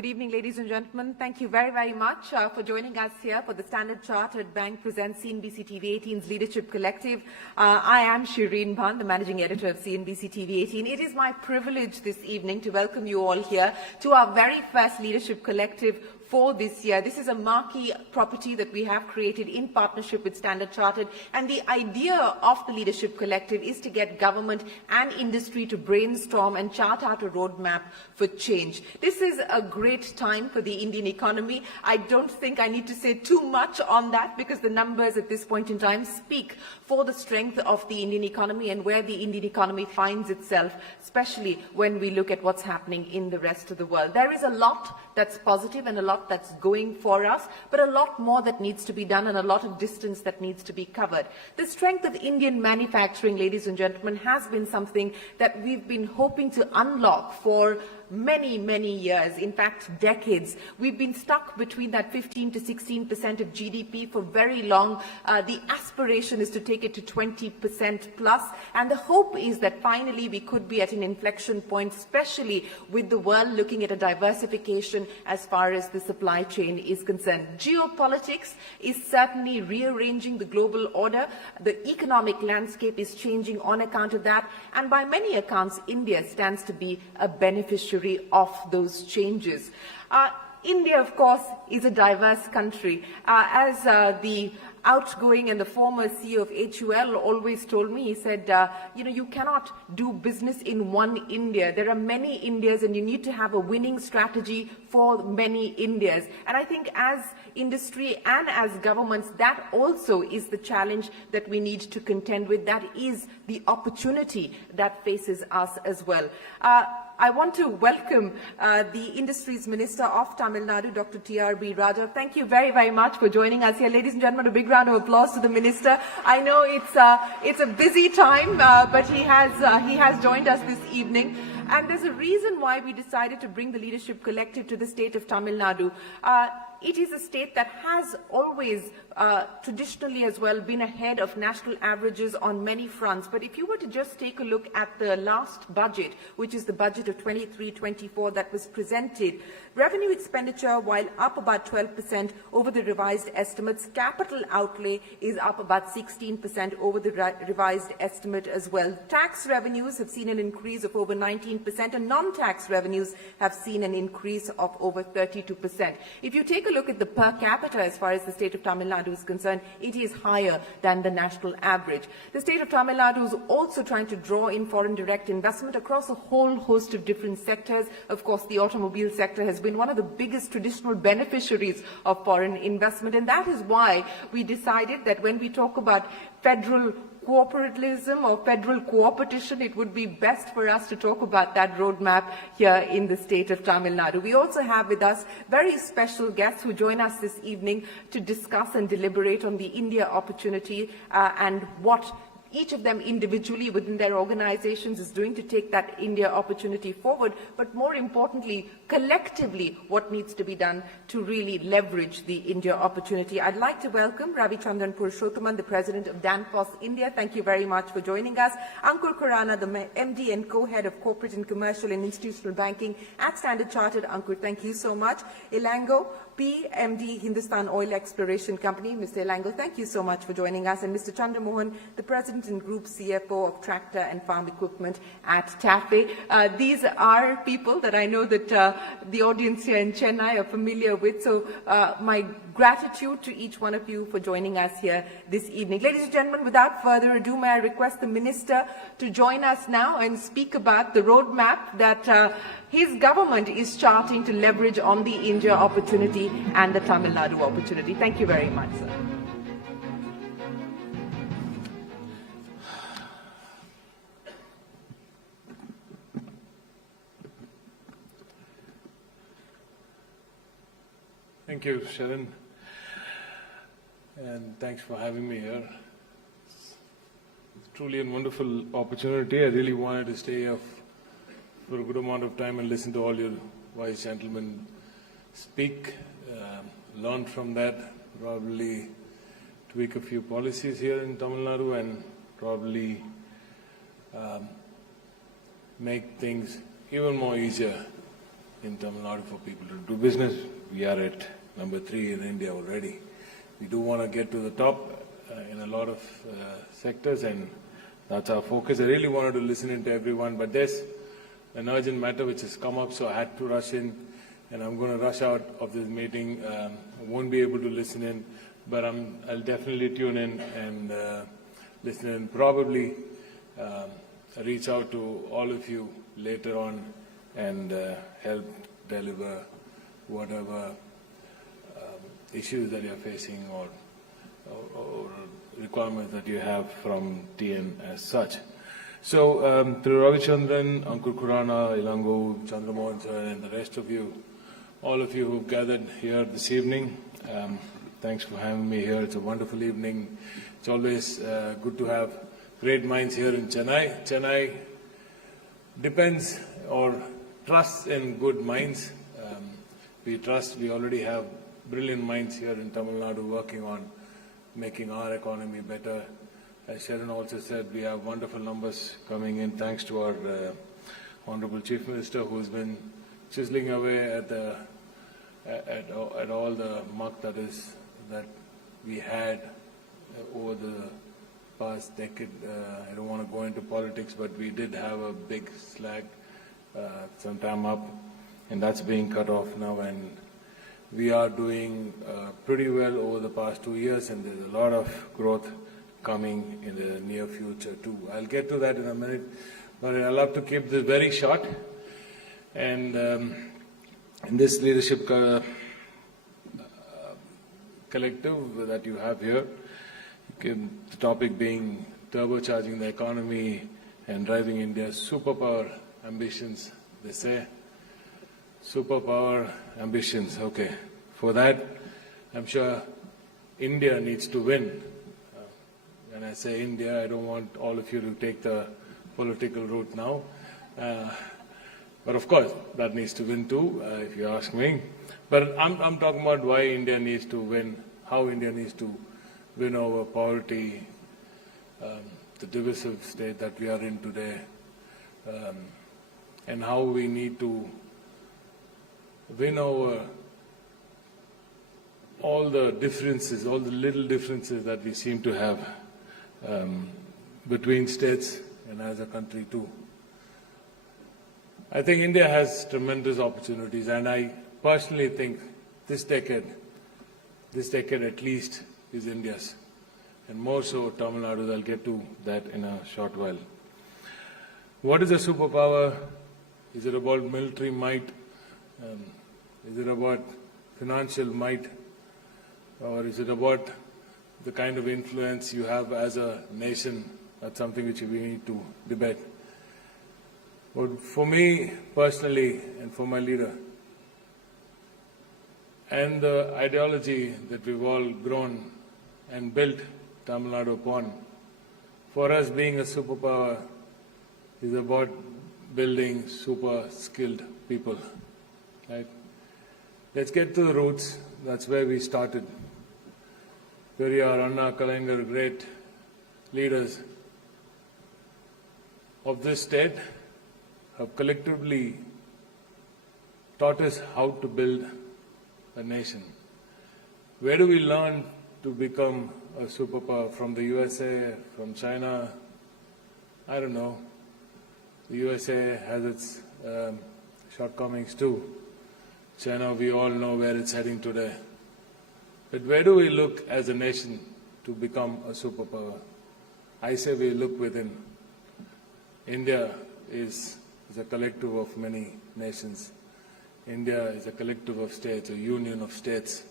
Good evening, ladies and gentlemen. Thank you very, very much for joining us here for the Standard Chartered Bank presents CNBC-TV18's Leadership Collective. I am Shireen Bhan, the Managing Editor of CNBC-TV18. It is my privilege this evening to welcome you all here to our very first Leadership Collective for this year. This is a marquee property that we have created in partnership with Standard Chartered, and the idea of the Leadership Collective is to get government and industry to brainstorm and chart out a roadmap for change. This is a great time for the Indian economy. I don't think I need to say too much on that because the numbers at this point in time speak for the strength of the Indian economy and where the Indian economy finds itself, especially when we look at what's happening in the rest of the world. There is a lot that's positive and a lot that's going for us, but a lot more that needs to be done and a lot of distance that needs to be covered. The strength of Indian manufacturing, ladies and gentlemen, has been something that we've been hoping to unlock for many, many years, in fact, decades. We've been stuck between that 15 to 16% of GDP for very long. The aspiration is to take it to 20% plus, and the hope is that finally we could be at an inflection point, especially with the world looking at a diversification as far as the supply chain is concerned. Geopolitics is certainly rearranging the global order. The economic landscape is changing on account of that, and by many accounts, India stands to be a beneficiary of those changes. India, of course, is a diverse country. As the outgoing and the former CEO of HUL always told me, he said, you cannot do business in one India. There are many Indias and you need to have a winning strategy for many Indias. And I think as industry and as governments, that also is the challenge that we need to contend with. That is the opportunity that faces us as well. I want to welcome the Industries Minister of Tamil Nadu, Dr. TRB Rajaa. Thank you very, very much for joining us here. Ladies and gentlemen, a big round of applause to the Minister. I know it's a busy time, but he has joined us this evening. And there's a reason why we decided to bring the Leadership Collective to the state of Tamil Nadu. It is a state that has always traditionally as well been ahead of national averages on many fronts. But if you were to just take a look at the last budget, which is the budget of 23-24 that was presented, revenue expenditure, while up about 12% over the revised estimates, capital outlay is up about 16% over the revised estimate as well. Tax revenues have seen an increase of over 19%, and non-tax revenues have seen an increase of over 32%. If you take a look at the per capita as far as the state of Tamil Nadu is concerned, it is higher than the national average. The state of Tamil Nadu is also trying to draw in foreign direct investment across a whole host of different sectors. Of course, the automobile sector has been one of the biggest traditional beneficiaries of foreign investment, and that is why we decided that when we talk about federal cooperativism or federal cooperation, it would be best for us to talk about that roadmap here in the state of Tamil Nadu. We also have with us very special guests who join us this evening to discuss and deliberate on the India opportunity and what each of them individually within their organizations is doing to take that India opportunity forward, but more importantly, collectively, what needs to be done to really leverage the India opportunity. I'd like to welcome Ravi Chandran Purushothaman, the President of Danfoss India. Thank you very much for joining us. Ankur Khurana, the MD and Co-Head of Corporate and Commercial and Institutional Banking at Standard Chartered. Ankur, thank you so much. Elango, PMD, Hindustan Oil Exploration Company. Mr. Elango, thank you so much for joining us. And Mr. Chandra Mohan, the President and Group CFO of Tractor and Farm Equipment at TAFE. These are people that I know that the audience here in Chennai are familiar with. So my gratitude to each one of you for joining us here this evening. Ladies and gentlemen, without further ado, may I request the Minister to join us now and speak about the roadmap that his government is charting to leverage on the India opportunity and the Tamil Nadu opportunity. Thank you very much, sir. Thank you, Sharon, and thanks for having me here. It's truly a wonderful opportunity. I really wanted to stay here for a good amount of time and listen to all your wise gentlemen speak, learn from that, probably tweak a few policies here in Tamil Nadu and probably make things even more easier in Tamil Nadu for people to do business. We are at number 3 in India already. We do want to get to the top in a lot of sectors, and that's our focus. I really wanted to listen in to everyone, but there's an urgent matter which has come up, so I had to rush in, and I'm going to rush out of this meeting. I won't be able to listen in, but I'll definitely tune in and listen in. Probably reach out to all of you later on and help deliver whatever issues that you're facing or requirements that you have from TN as such. So, through Ravichandran, Ankur Kurana, Ilango, Chandramohan sir, and the rest of you, all of you who've gathered here this evening, thanks for having me here. It's a wonderful evening. It's always good to have great minds here in Chennai. Chennai depends or trusts in good minds. We already have brilliant minds here in Tamil Nadu working on making our economy better. As Sharon also said, we have wonderful numbers coming in thanks to our Honorable Chief Minister, who's been chiseling away at all the muck that we had over the past decade. I don't want to go into politics, but we did have a big slag some time up, and that's being cut off now, and we are doing pretty well over the past 2 years, and there's a lot of growth coming in the near future too. I'll get to that in a minute, but I'd love to keep this very short. And in this leadership collective that you have here, the topic being turbocharging the economy and driving India's superpower ambitions, they say. Superpower ambitions, okay. For that, I'm sure India needs to win. When I say India, I don't want all of you to take the political route now. But of course, that needs to win too, if you ask me. But I'm talking about why India needs to win, how India needs to win over poverty, the divisive state that we are in today, and how we need to win over all the differences, all the little differences that we seem to have between states and as a country too. I think India has tremendous opportunities, and I personally think this decade at least is India's, and more so Tamil Nadu. I'll get to that in a short while. What is a superpower? Is it about military might? Is it about financial might? Or is it about the kind of influence you have as a nation? That's something which we need to debate. But for me personally, and for my leader, and the ideology that we've all grown and built Tamil Nadu upon, for us being a superpower is about building super skilled people. Right? Let's get to the roots. That's where we started. Periyar, Anna, Kalaignar, great leaders of this state have collectively taught us how to build a nation. Where do we learn to become a superpower? From the USA, from China? I don't know. The USA has its shortcomings too. China, we all know where it's heading today. But where do we look as a nation to become a superpower? I say we look within. India is a collective of many nations. India is a collective of states, a union of states.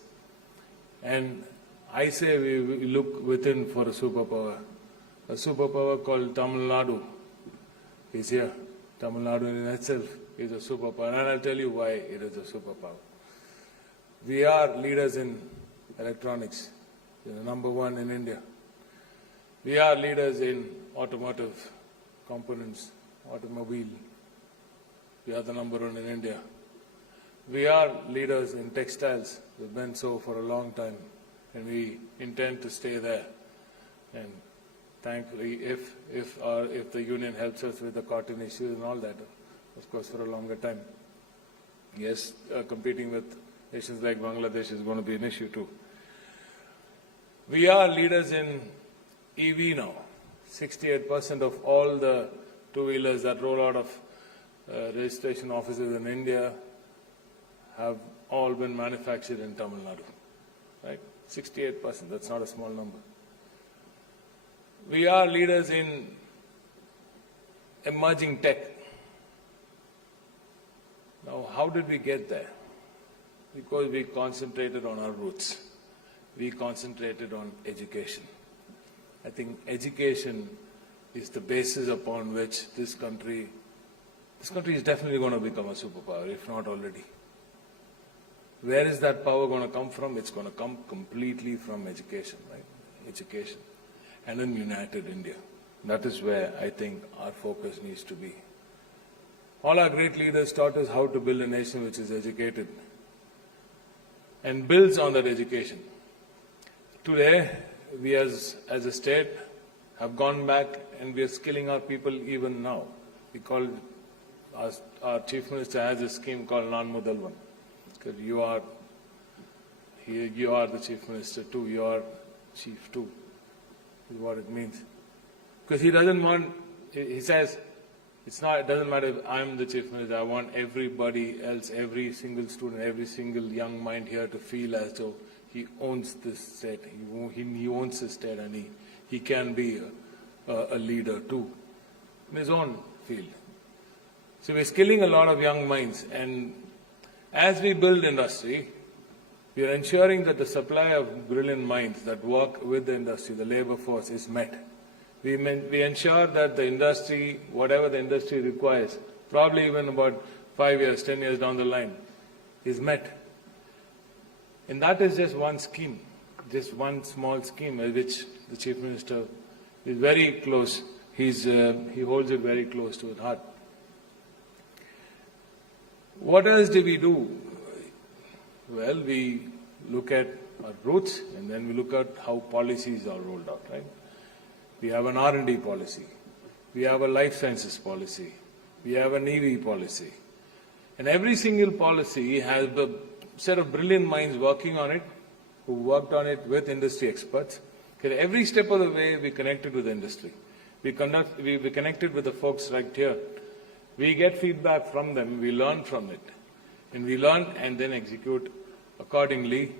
And I say we look within for a superpower called Tamil Nadu is here. Tamil Nadu in itself is a superpower, and I'll tell you why it is a superpower. We are leaders in electronics. We are number 1 in India. We are leaders in automotive components, automobile. We are the number 1 in India. We are leaders in textiles. We've been so for a long time, and we intend to stay there. And thankfully, if the union helps us with the cotton issues and all that, of course, for a longer time. Yes, competing with nations like Bangladesh is going to be an issue too. We are leaders in EV now. 68% of all the two-wheelers that roll out of registration offices in India have all been manufactured in Tamil Nadu. Right? 68%, that's not a small number. We are leaders in emerging tech. Now, how did we get there? Because we concentrated on our roots. We concentrated on education. I think education is the basis upon which this country is definitely going to become a superpower, if not already. Where is that power going to come from? It's going to come completely from education, right? Education. And in united India. That is where I think our focus needs to be. All our great leaders taught us how to build a nation which is educated and builds on that education. Today, we as a state have gone back and we are skilling our people even now. We call, our Chief Minister has a scheme called Nan Mudalvan. Because you are the Chief Minister too, you are Chief too, is what it means. Because he doesn't want, he says, it doesn't matter if I'm the Chief Minister, I want everybody else, every single student, every single young mind here to feel as though he owns this state, he owns this state and he can be a leader too, in his own field. So we're skilling a lot of young minds, and as we build industry, we are ensuring that the supply of brilliant minds that work with the industry, the labor force, is met. We ensure that the industry, whatever the industry requires, probably even about 5 years, 10 years down the line, is met. And that is just one scheme, just one small scheme, which the Chief Minister is very close. He holds it very close to his heart. What else do we do? Well, we look at our roots and then we look at how policies are rolled out, right? We have an R&D policy. We have a life sciences policy. We have an EV policy. And every single policy has a set of brilliant minds working on it, who worked on it with industry experts. Okay, every step of the way, we connected with the industry. We connected with the folks right here. We get feedback from them, we learn from it. And we learn and then execute accordingly,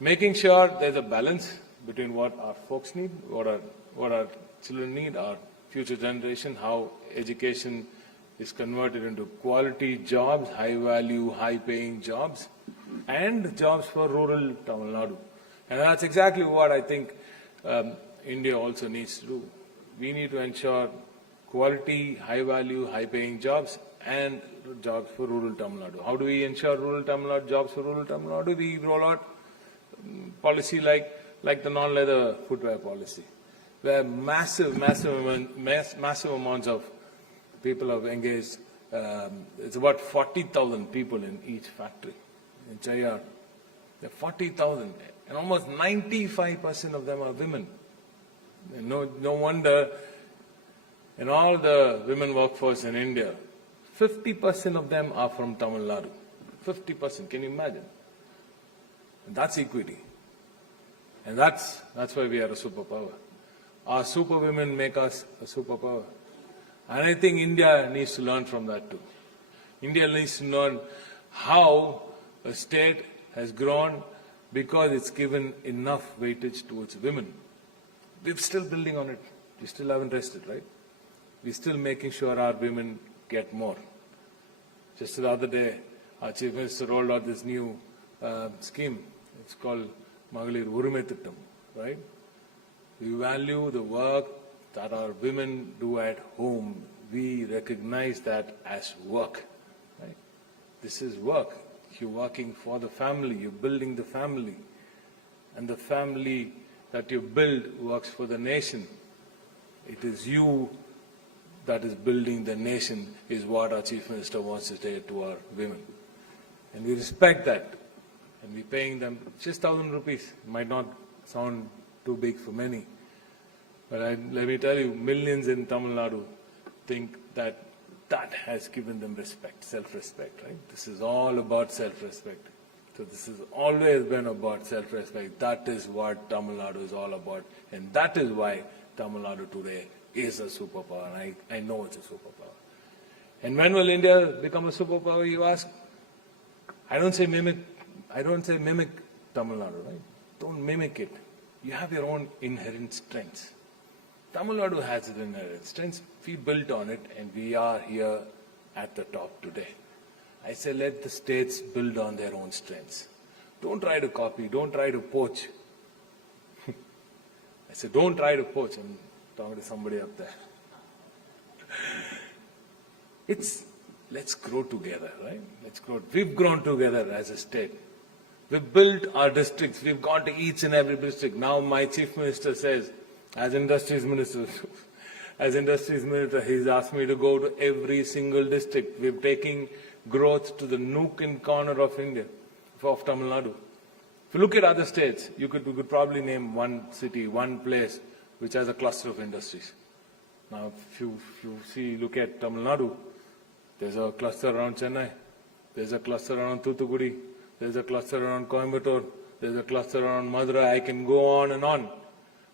making sure there's a balance between what our folks need, what our children need, our future generation, how education is converted into quality jobs, high value, high paying jobs, and jobs for rural Tamil Nadu. And that's exactly what I think India also needs to do. We need to ensure quality, high value, high paying jobs and jobs for rural Tamil Nadu. How do we ensure rural Tamil Nadu, jobs for rural Tamil Nadu? We roll out policy like the non-leather footwear policy, where massive amounts of people have engaged. It's about 40,000 people in each factory. In Chennai, there are 40,000, and almost 95% of them are women. And no wonder in all the women workforce in India, 50% of them are from Tamil Nadu. 50%, can you imagine? And that's equity. And that's why we are a superpower. Our super women make us a superpower. And I think India needs to learn from that too. India needs to learn how a state has grown because it's given enough weightage towards women. We're still building on it. We still haven't rested, right? We're still making sure our women get more. Just the other day, our Chief Minister rolled out this new scheme. It's called Magalir Urume Thittam, right? We value the work that our women do at home. We recognize that as work, right? This is work. You're working for the family. You're building the family. And the family that you build works for the nation. It is you that is building the nation, is what our Chief Minister wants to say to our women. And we respect that. And we're paying them just 1,000 rupees. It might not sound too big for many. But let me tell you, millions in Tamil Nadu think that that has given them respect, self-respect, right? This is all about self-respect. So this has always been about self-respect. That is what Tamil Nadu is all about. And that is why Tamil Nadu today is a superpower. And I know it's a superpower. And when will India become a superpower, you ask? I don't say mimic Tamil Nadu, right? Don't mimic it. You have your own inherent strengths. Tamil Nadu has its inherent strengths. We built on it, and we are here at the top today. I say let the states build on their own strengths. Don't try to copy. Don't try to poach. I say don't try to poach. I'm talking to somebody up there. Let's grow together, right? Let's grow. We've grown together as a state. We've built our districts. We've gone to each and every district. Now my chief minister says, as industries minister, he's asked me to go to every single district. We're taking growth to the nook and corner of India, of Tamil Nadu. If you look at other states, we could probably name one city, one place which has a cluster of industries. Now, if you look at Tamil Nadu, there's a cluster around Chennai, there's a cluster around Thoothukudi, there's a cluster around Coimbatore, there's a cluster around Madurai. I can go on and on.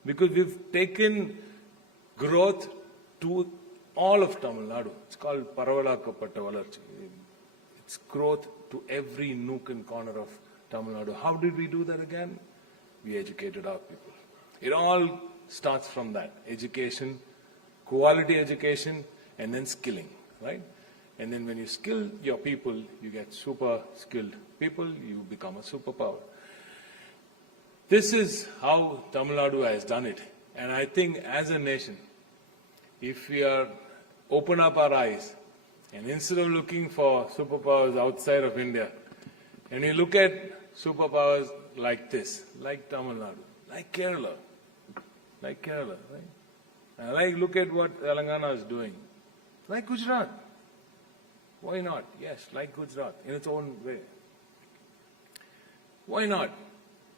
Because we've taken growth to all of Tamil Nadu. It's called Paravalakkapatta Valarchi. It's growth to every nook and corner of Tamil Nadu. How did we do that again? We educated our people. It all starts from that. Education, quality education, and then skilling, right? And then when you skill your people, you get super skilled people, you become a superpower. This is how Tamil Nadu has done it. And I think as a nation, if we open up our eyes, and instead of looking for superpowers outside of India, and you look at superpowers like this, like Tamil Nadu, like Kerala, right? And look at what Telangana is doing, like Gujarat. Why not? Yes, like Gujarat, in its own way. Why not?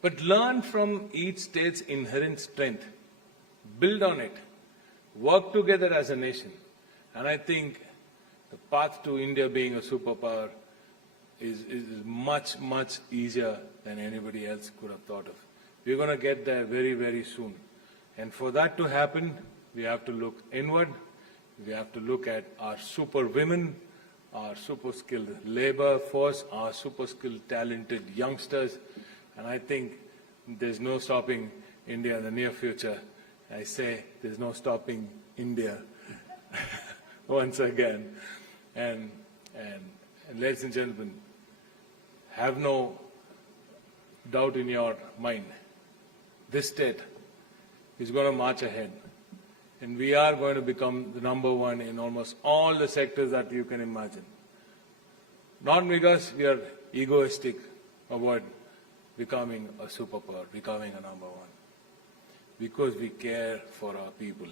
But learn from each state's inherent strength. Build on it. Work together as a nation. And I think the path to India being a superpower is much, much easier than anybody else could have thought of. We're going to get there very, very soon. And for that to happen, we have to look inward. We have to look at our super women, our super skilled labor force, our super skilled talented youngsters. And I think there's no stopping India in the near future. I say there's no stopping India once again. And ladies and gentlemen, have no doubt in your mind. This state is going to march ahead. And we are going to become the number one in almost all the sectors that you can imagine. Not because we are egoistic about becoming a superpower, becoming a number one. Because we care for our people.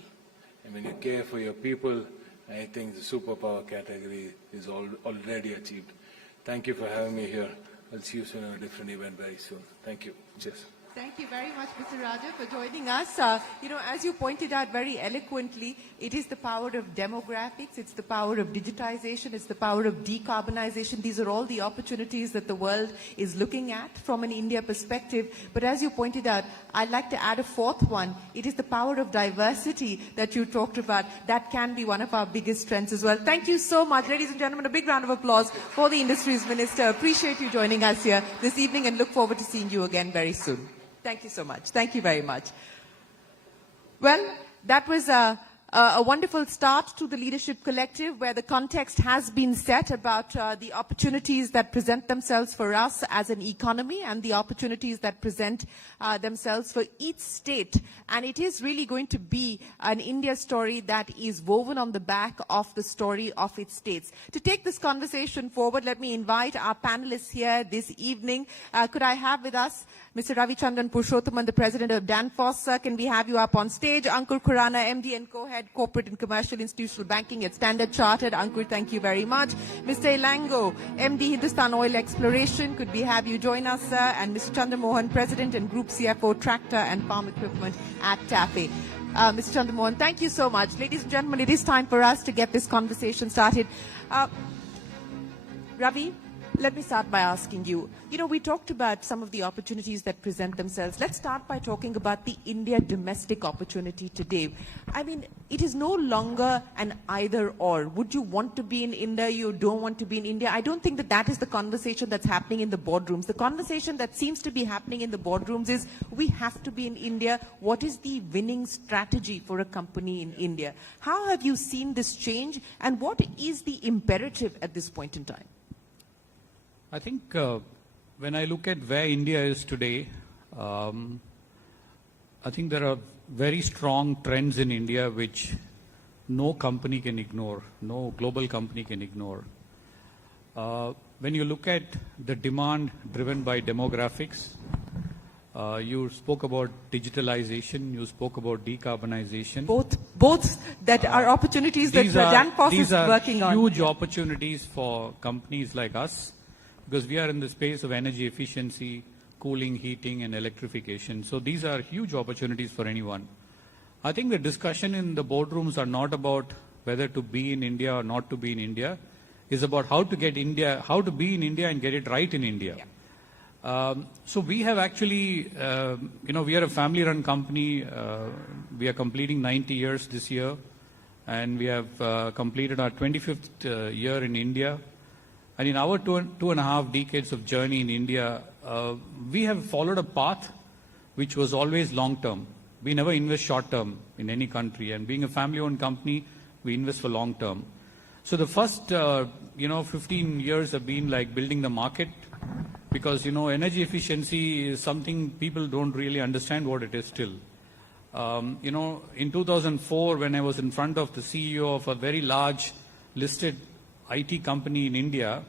And when you care for your people, I think the superpower category is already achieved. Thank you for having me here. I'll see you soon in a different event very soon. Thank you. Cheers. Thank you very much, Mr. Rajaa, for joining us. As you pointed out very eloquently, it is the power of demographics, it's the power of digitization, it's the power of decarbonization. These are all the opportunities that the world is looking at from an India perspective. But as you pointed out, I'd like to add a fourth one. It is the power of diversity that you talked about. That can be one of our biggest strengths as well. Thank you so much. Ladies and gentlemen, a big round of applause for the Industries Minister. Appreciate you joining us here this evening and look forward to seeing you again very soon. Thank you so much. Thank you very much. Well, that was a wonderful start to the Leadership Collective, where the context has been set about the opportunities that present themselves for us as an economy and the opportunities that present themselves for each state. And it is really going to be an India story that is woven on the back of the story of its states. To take this conversation forward, let me invite our panelists here this evening. Could I have with us Mr. Ravichandran Purushothaman, the President of Danfoss. Sir, can we have you up on stage? Ankur Khurana, MD and Co-Head Corporate and Commercial Institutional Banking at Standard Chartered. Ankur, thank you very much. Mr. Elango, MD Hindustan Oil Exploration. Could we have you join us, sir? And Mr. Chandra Mohan, President and Group CFO Tractor and Farm Equipment at TAFE. Mr. Chandramohan, thank you so much. Ladies and gentlemen, it is time for us to get this conversation started. Ravi, let me start by asking you, we talked about some of the opportunities that present themselves. Let's start by talking about the India domestic opportunity today. I mean, it is no longer an either or. Would you want to be in India? You don't want to be in India? I don't think that is the conversation that's happening in the boardrooms. The conversation that seems to be happening in the boardrooms is we have to be in India. What is the winning strategy for a company in India? How have you seen this change, and what is the imperative at this point in time? I think when I look at where India is today, I think there are very strong trends in India which no company can ignore, no global company can ignore. When you look at the demand driven by demographics, you spoke about digitalization, you spoke about decarbonization. Both that are opportunities that Danfoss is working on. These are huge opportunities for companies like us, because we are in the space of energy efficiency, cooling, heating, and electrification. So these are huge opportunities for anyone. I think the discussion in the boardrooms are not about whether to be in India or not to be in India. It's about how to be in India and get it right in India. Yeah. So we have actually, we are a family-run company. We are completing 90 years this year, and we have completed our 25th year in India. And in our two and a half decades of journey in India, we have followed a path which was always long-term. We never invest short-term in any country. And being a family-owned company, we invest for long-term. So the first, 15 years have been like building the market, because, energy efficiency is something people don't really understand what it is still. In 2004, when I was in front of the CEO of a very large listed IT company in India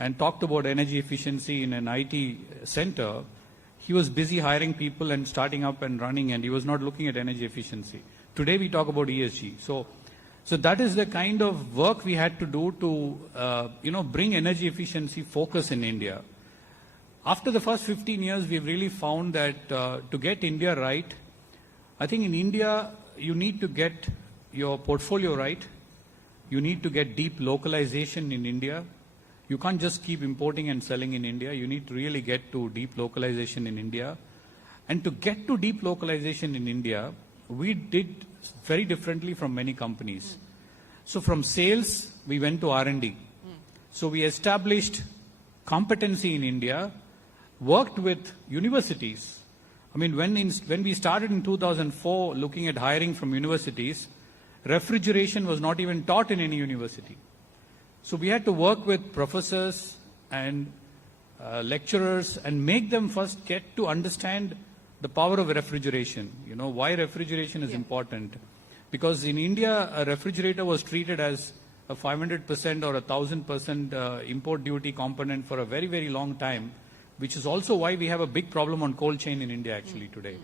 and talked about energy efficiency in an IT center, he was busy hiring people and starting up and running, and he was not looking at energy efficiency. Today we talk about ESG. So that is the kind of work we had to do to, bring energy efficiency focus in India. After the first 15 years, we've really found that to get India right, I think in India, you need to get your portfolio right. You need to get deep localization in India. You can't just keep importing and selling in India. You need to really get to deep localization in India. And to get to deep localization in India, we did very differently from many companies. So from sales, we went to R&D. So we established competency in India, worked with universities. I mean, when we started in 2004 looking at hiring from universities, refrigeration was not even taught in any university. So we had to work with professors and lecturers and make them first get to understand the power of refrigeration, why refrigeration is important. Because in India, a refrigerator was treated as a 500% or 1,000% import duty component for a very, very long time, which is also why we have a big problem on cold chain in India actually today.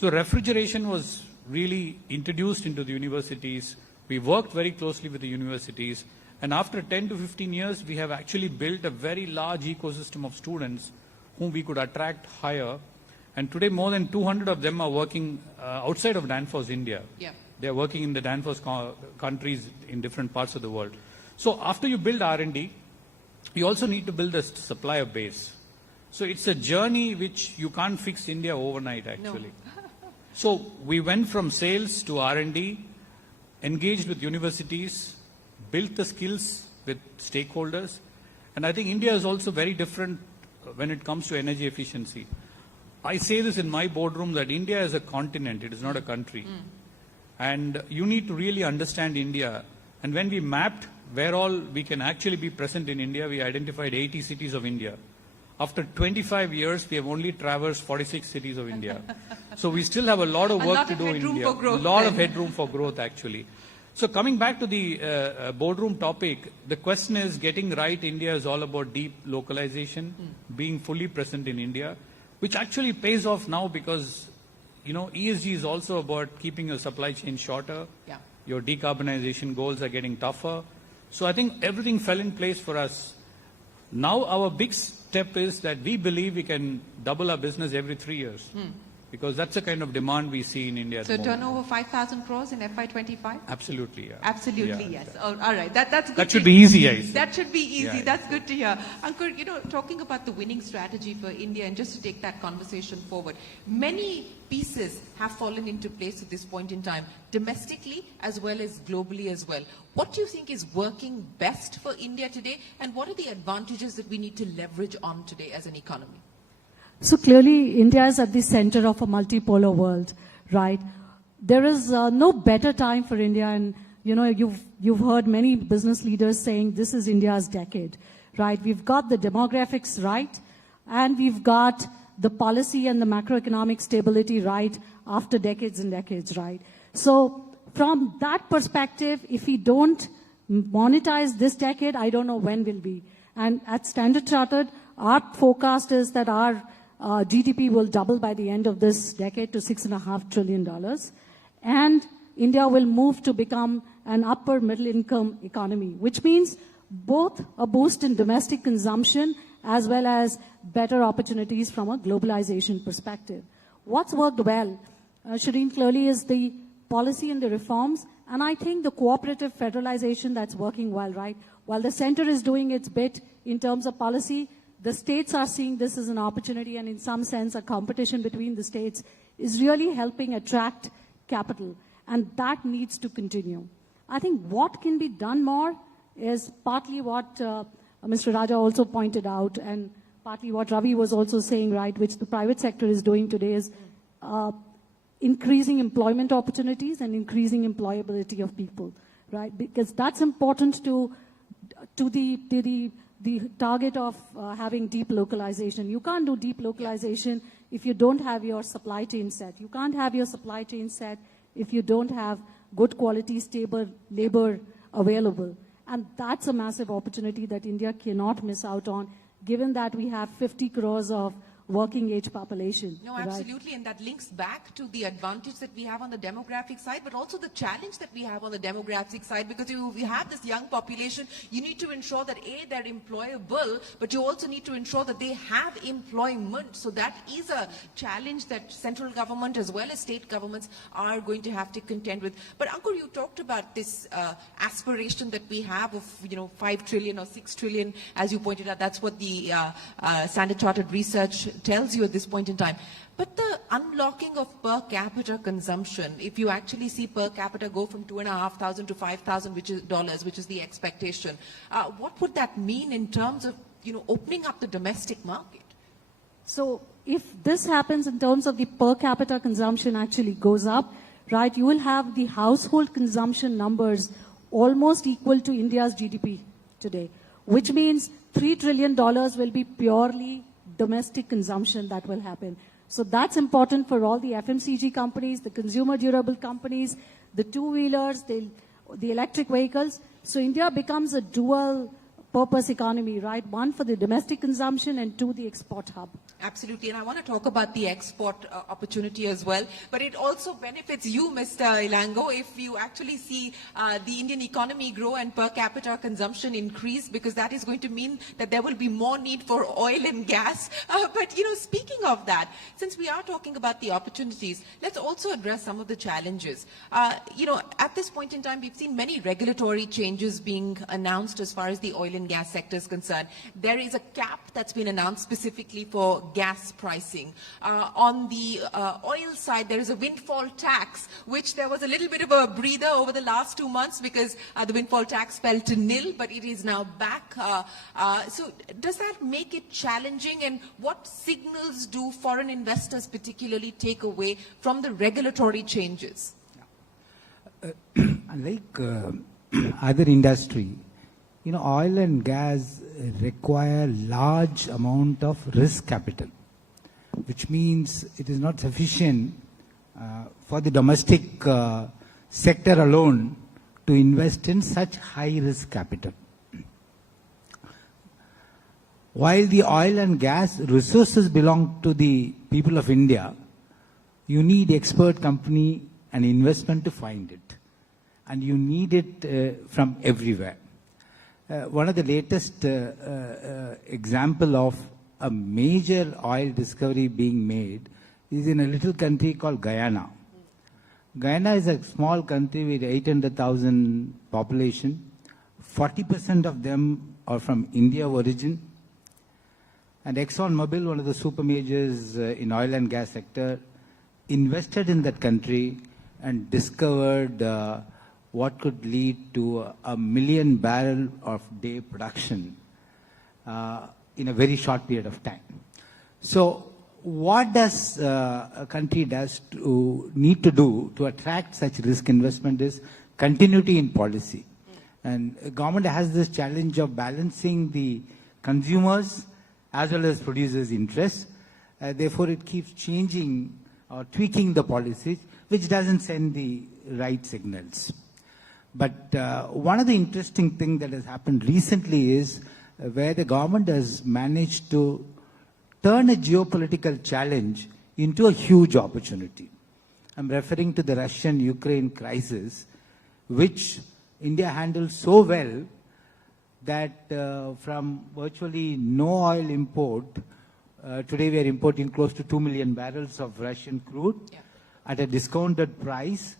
So refrigeration was really introduced into the universities. We worked very closely with the universities. And after 10 to 15 years, we have actually built a very large ecosystem of students whom we could attract higher. And today, more than 200 of them are working outside of Danfoss India. Yeah. They are working in the Danfoss countries in different parts of the world. So after you build R&D, you also need to build a supplier base. So it's a journey which you can't fix India overnight, actually. No. So we went from sales to R&D, engaged with universities, built the skills with stakeholders. And I think India is also very different when it comes to energy efficiency. I say this in my boardroom that India is a continent, it is not a country. And you need to really understand India. And when we mapped where all we can actually be present in India, we identified 80 cities of India. After 25 years, we have only traversed 46 cities of India. So we still have a lot of work to do in India. A lot of headroom for growth, actually. So coming back to the boardroom topic, the question is getting right India is all about deep localization, being fully present in India, which actually pays off now because, ESG is also about keeping your supply chain shorter. Yeah. Your decarbonization goals are getting tougher. So I think everything fell in place for us. Now our big step is that we believe we can double our business every 3 years. because that's the kind of demand we see in India at So the moment. turnover 5,000 crores in FY25? Absolutely, yeah. Absolutely, Yeah. yes. Oh, all right, that's good. That should be easy, I say. That should be easy. Yeah, That's good to hear. Ankur, talking about the winning strategy for India, and just to take that conversation forward, many pieces have fallen into place at this point in time, domestically as well as globally as well. What do you think is working best for India today, and what are the advantages that we need to leverage on today as an economy? So clearly, India is at the center of a multipolar world, right? There is no better time for India, and you've heard many business leaders saying this is India's decade, right? We've got the demographics right, and we've got the policy and the macroeconomic stability right after decades and decades, right? So from that perspective, if we don't monetize this decade, I don't know when will be. And at Standard Chartered, our forecast is that our GDP will double by the end of this decade to $6.5 trillion. And India will move to become an upper middle income economy, which means both a boost in domestic consumption as well as better opportunities from a globalization perspective. What's worked well, Shireen, clearly is the policy and the reforms, and I think the cooperative federalization that's working well, right? While the center is doing its bit in terms of policy, the states are seeing this as an opportunity, and in some sense, a competition between the states is really helping attract capital, and that needs to continue. I think what can be done more is partly what Mr. Rajaa also pointed out, and partly what Ravi was also saying, right, which the private sector is doing today is increasing employment opportunities and increasing employability of people, right? Because that's important to the target of having deep localization. You can't do deep localization if you don't have your supply chain set. You can't have your supply chain set if you don't have good quality, stable labor available. And that's a massive opportunity that India cannot miss out on, given that we have 50 crores of working age population. No, absolutely, right? And that links back to the advantage that we have on the demographic side, but also the challenge that we have on the demographic side, because you have this young population, you need to ensure that A, they're employable, but you also need to ensure that they have employment. So that is a challenge that central government as well as state governments are going to have to contend with. But Ankur, you talked about this aspiration that we have of 5 trillion or 6 trillion, as you pointed out. That's what the Standard Chartered research tells you at this point in time. But the unlocking of per capita consumption, if you actually see per capita go from $2,500 to $5,000, which is the expectation, what would that mean in terms of opening up the domestic market? So if this happens in terms of the per capita consumption actually goes up, right, you will have the household consumption numbers almost equal to India's GDP today, which means $3 trillion will be purely domestic consumption that will happen. So that's important for all the FMCG companies, the consumer durable companies, the two-wheelers, the electric vehicles. So India becomes a dual purpose economy, right? One for the domestic consumption and two, the export hub. Absolutely, and I want to talk about the export opportunity as well, but it also benefits you, Mr. Ilango, if you actually see the Indian economy grow and per capita consumption increase, because that is going to mean that there will be more need for oil and gas. But speaking of that, since we are talking about the opportunities, let's also address some of the challenges. At this point in time, we've seen many regulatory changes being announced as far as the oil and gas sector is concerned. There is a cap that's been announced specifically for gas pricing. On the oil side, there is a windfall tax, which there was a little bit of a breather over the last 2 months because the windfall tax fell to nil, but it is now back. So does that make it challenging, and what signals do foreign investors particularly take away from the regulatory changes? Like other industry, oil and gas require large amount of risk capital, which means it is not sufficient for the domestic sector alone to invest in such high risk capital. While the oil and gas resources belong to the people of India, you need expert company and investment to find it, and you need it from everywhere. One of the latest example of a major oil discovery being made is in a little country called Guyana. Guyana is a small country with 800,000 population. 40% of them are from India origin. And ExxonMobil, one of the super majors in oil and gas sector, invested in that country and discovered what could lead to a 1 million barrel of day production in a very short period of time. So what does a country need to do to attract such risk investment is continuity in policy. And government has this challenge of balancing the consumers as well as producers' interests. Therefore, it keeps changing or tweaking the policies, which doesn't send the right signals. But one of the interesting things that has happened recently is where the government has managed to turn a geopolitical challenge into a huge opportunity. I'm referring to the Russian-Ukraine crisis, which India handled so well that from virtually no oil import, today we are importing close to 2 million barrels of Russian crude at a discounted price.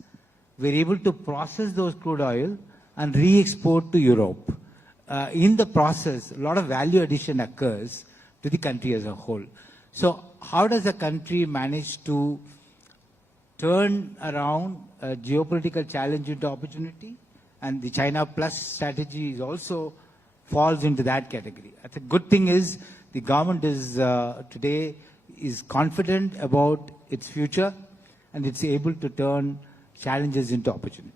We're able to process those crude oil and re-export to Europe. In the process, a lot of value addition occurs to the country as a whole. So how does a country manage to turn around a geopolitical challenge into opportunity? And the China Plus strategy is also falls into that category. The good thing is the government is today is confident about its future and it's able to turn challenges into opportunities.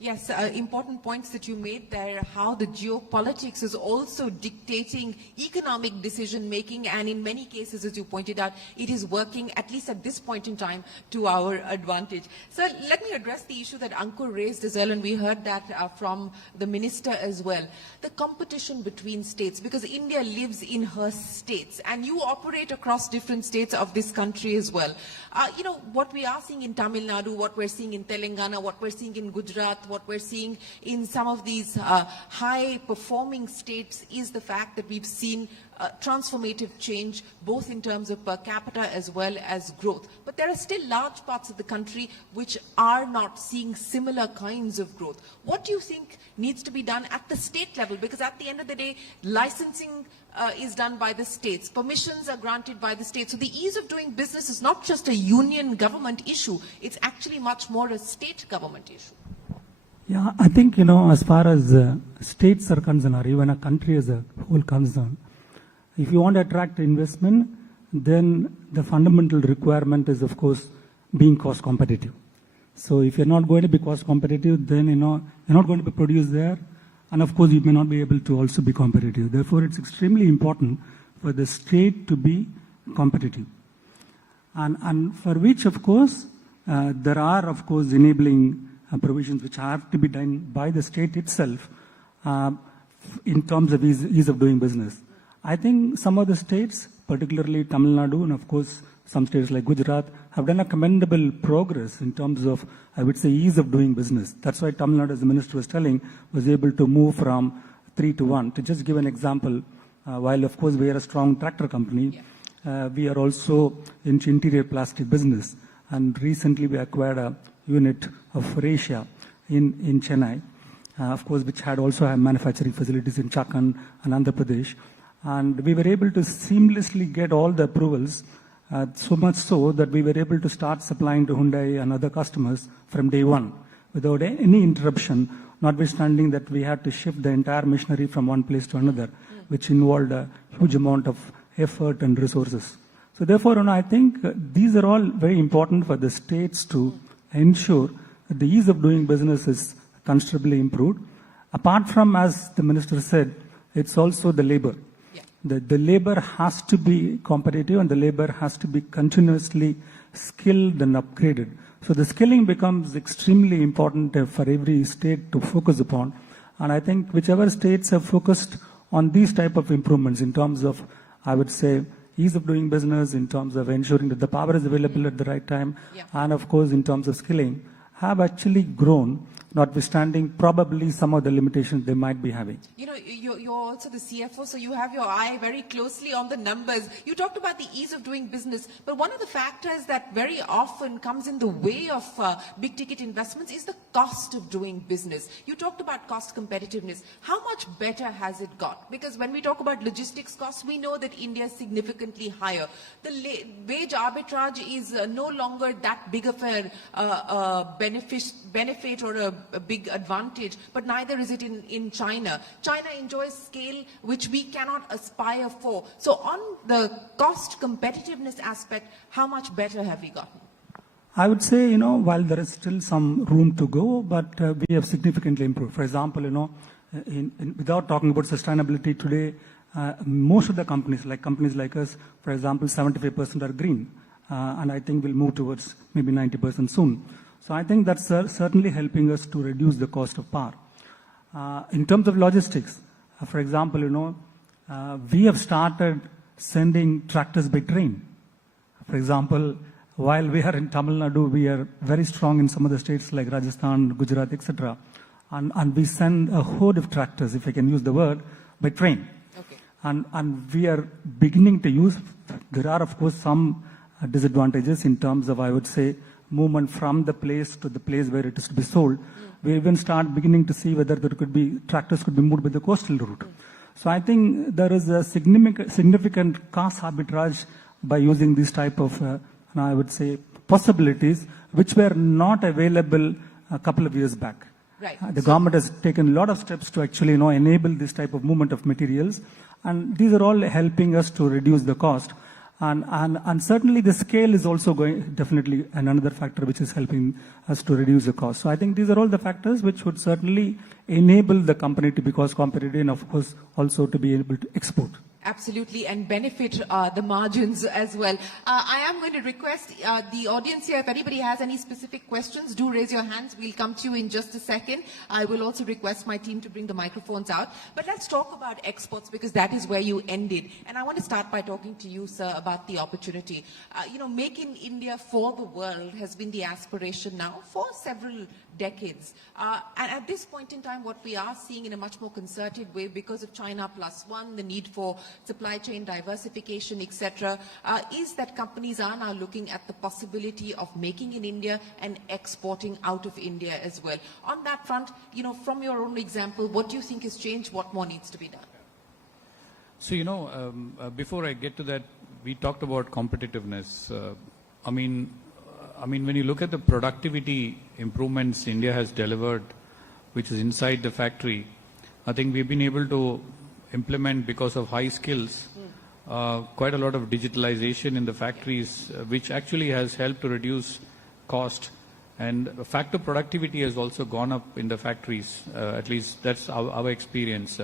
Yes, important points that you made there, how the geopolitics is also dictating economic decision-making, and in many cases, as you pointed out, it is working, at least at this point in time, to our advantage. So let me address the issue that Ankur raised as well, and we heard that from the minister as well. The competition between states, because India lives in her states, and you operate across different states of this country as well. You know, what we are seeing in Tamil Nadu, what we're seeing in Telangana, what we're seeing in Gujarat, what we're seeing in some of these high-performing states is the fact that we've seen transformative change, both in terms of per capita as well as growth. But there are still large parts of the country which are not seeing similar kinds of growth. What do you think needs to be done at the state level? Because at the end of the day, licensing is done by the states. Permissions are granted by the states. So the ease of doing business is not just a union government issue. It's actually much more a state government issue. Yeah, I think, as far as states are concerned, or even a country as a whole concerned, if you want to attract investment, then the fundamental requirement is, of course, being cost competitive. So if you're not going to be cost competitive, then, you're not going to be produced there. And of course, you may not be able to also be competitive. Therefore, it's extremely important for the state to be competitive. And for which, of course, there are, of course, enabling provisions which have to be done by the state itself in terms of ease of doing business. I think some of the states, particularly Tamil Nadu and of course some states like Gujarat, have done a commendable progress in terms of, I would say, ease of doing business. That's why Tamil Nadu, as the minister was telling, was able to move from 3 to 1. To just give an example, while of course we are a strong tractor company, we are also in interior plastic business. And recently we acquired a unit of Rajaa in Chennai, of course, which had also had manufacturing facilities in Chakan and Andhra Pradesh. And we were able to seamlessly get all the approvals, so much so that we were able to start supplying to Hyundai and other customers from day one without any interruption, notwithstanding that we had to shift the entire machinery from one place to another, which involved a huge amount of effort and resources. So therefore, I think these are all very important for the states to ensure that the ease of doing business is considerably improved. Apart from, as the minister said, it's also the labor. The labor has to be competitive and the labor has to be continuously skilled and upgraded. So the skilling becomes extremely important for every state to focus upon. And I think whichever states have focused on these type of improvements in terms of, I would say, ease of doing business, in terms of ensuring that the power is available at the right time, and of course in terms of skilling, have actually grown. notwithstanding probably some of the limitations they might be having. You know, you're also the CFO, so you have your eye very closely on the numbers. You talked about the ease of doing business, but one of the factors that very often comes in the way of big ticket investments is the cost of doing business. You talked about cost competitiveness. How much better has it got? Because when we talk about logistics costs, we know that India is significantly higher. The wage arbitrage is no longer that big of a benefit or a big advantage, but neither is it in China. China enjoys scale which we cannot aspire for. So on the cost competitiveness aspect, how much better have we gotten? I would say, while there is still some room to go, but we have significantly improved. For example, without talking about sustainability today, most of the companies like us, for example, 75% are green. And I think we'll move towards maybe 90% soon. So I think that's certainly helping us to reduce the cost of power. In terms of logistics, for example, we have started sending tractors by train. For example, while we are in Tamil Nadu, we are very strong in some of the states like Rajasthan, Gujarat, etc. And we send a horde of tractors, if I can use the word, by train. Okay. And we are beginning to use, there are of course some disadvantages in terms of, I would say, movement from the place to the place where it is to be sold. We even start beginning to see whether tractors could be moved by the coastal route. So I think there is a significant cost arbitrage by using this type of, I would say, possibilities which were not available a couple of years back. Right. The government has taken a lot of steps to actually enable this type of movement of materials, and these are all helping us to reduce the cost. And certainly the scale is also definitely another factor which is helping us to reduce the cost. So I think these are all the factors which would certainly enable the company to be cost competitive and of course also to be able to export. Absolutely, and benefit the margins as well. I am going to request the audience here, if anybody has any specific questions, do raise your hands. We'll come to you in just a second. I will also request my team to bring the microphones out. But let's talk about exports, because that is where you ended. And I want to start by talking to you, sir, about the opportunity. Making India for the world has been the aspiration now for several decades. And at this point in time, what we are seeing in a much more concerted way, because of China +1, the need for supply chain diversification, etc., is that companies are now looking at the possibility of making in India and exporting out of India as well. On that front, from your own example, what do you think has changed? What more needs to be done? So, before I get to that, we talked about competitiveness. I mean, when you look at the productivity improvements India has delivered, which is inside the factory, I think we've been able to implement, because of high skills, quite a lot of digitalization in the factories, which actually has helped to reduce cost. And factor productivity has also gone up in the factories, at least that's our experience.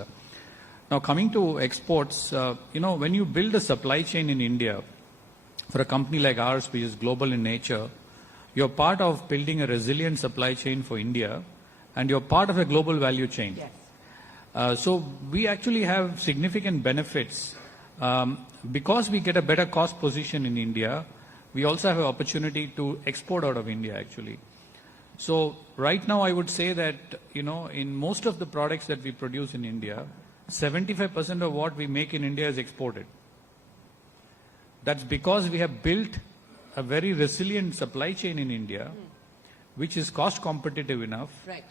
Now, coming to exports, when you build a supply chain in India, for a company like ours, which is global in nature, you're part of building a resilient supply chain for India, and you're part of a global value chain. Yes. So we actually have significant benefits. Because we get a better cost position in India, we also have an opportunity to export out of India, actually. So right now I would say that, in most of the products that we produce in India, 75% of what we make in India is exported. That's because we have built a very resilient supply chain in India, which is cost competitive enough. Right.